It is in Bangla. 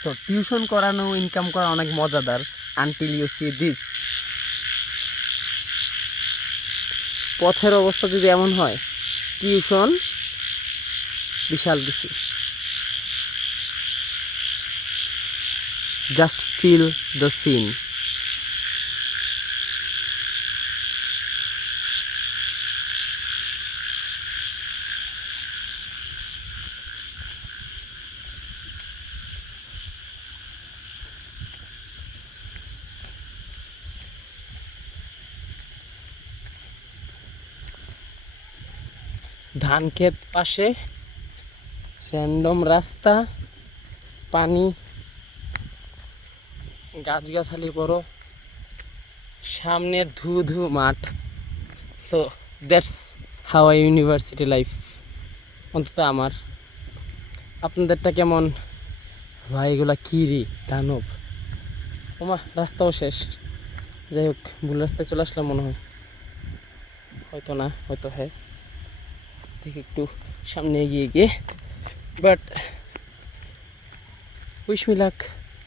সো টিউশন করানো ইনকাম করা অনেক মজাদার আনটিল ইউ সি দিস। পথের অবস্থা যদি এমন হয়, টিউশন বিশাল কিছু। Just feel the scene. ধান ক্ষেত পাশে, র্যান্ডম রাস্তা, পানি, গাছগাছালি বড়, সামনে ধু ধু মাঠ। So that's how I university life, অন্তত আমার। আপনাদেরটা কেমন ভাই? এগুলা কি রে, দানব? ওমা, রাস্তাও শেষ। যাই হোক, ভুল রাস্তায় চলে আসলাম মনে হয়। হয়তো না, হয়তো হ্যাঁ। দেখি একটু সামনে এগিয়ে গিয়ে, বাট উইশ মি লাক।